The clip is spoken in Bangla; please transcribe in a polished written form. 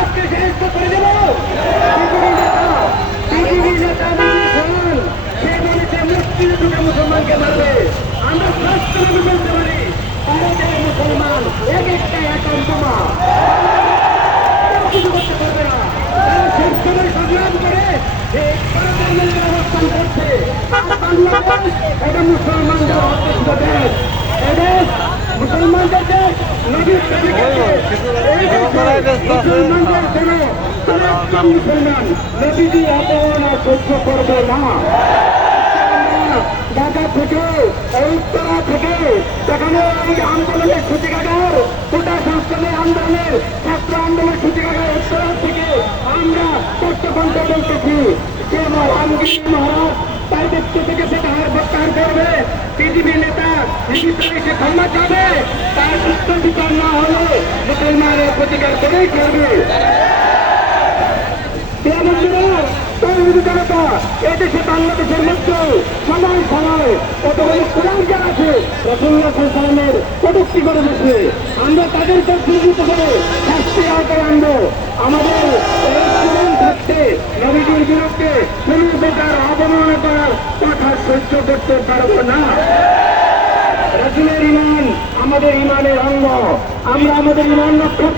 আজকে শেষ করে দেব। পৃথিবীর নেতা সে বলেছে মুক্তিযুদ্ধে মুসলমানকে মারবে। আমরা স্পষ্ট বলতে পারি ভারতের মুসলমান এক একটা একান্তমা কিছু করতে পারবে না। তারা শেষ সময় সংগ্রাম করে ভারতের মধ্যে অবস্থান করছে। বাংলাদেশ এটা মুসলমানদের অধ্যুষিত দেশ। এদেশ মুসলমানদের দেশ। নবীর মুসলমানদের জন্য মুসলমান নবীজি অপমাননা সহ্য করবে না। ঢাকা থেকে উত্তরা থেকে সেখানে আন্দোলনের সূচিকাগার কোটা সংস্কারের আন্দোলনের ছাত্র আন্দোলনের সূচিকাগার উত্তরা থেকে আমরা তথ্যকণ্ঠ বলতেছি যে রামগিরি মহারাজ তার ব্যক্তি থেকে সে তাহার প্রত্যাহার করবে। পৃথিবীর নেতা সে ক্ষমা যাবে, তার সুস্থ বিচার না হলে মুসলমানের প্রতিকার করেই করবে। এদেশে বাংলাদেশের মধ্যে সময় সময় কতগুলি কুলাঙ্গার আছে রসুলের কটুক্তি করে বসে। আমরা তাদেরকে চিহ্নিত করে শাস্তি আওতায় আনবো। আমাদের থাকতে নবীজির বিরুদ্ধে কোন প্রকার অবমাননা করার কথা সহ্য করতে পারবো না। রসুলের ইমান আমাদের ইমানের অঙ্গ। আমরা আমাদের ইমান রক্ষা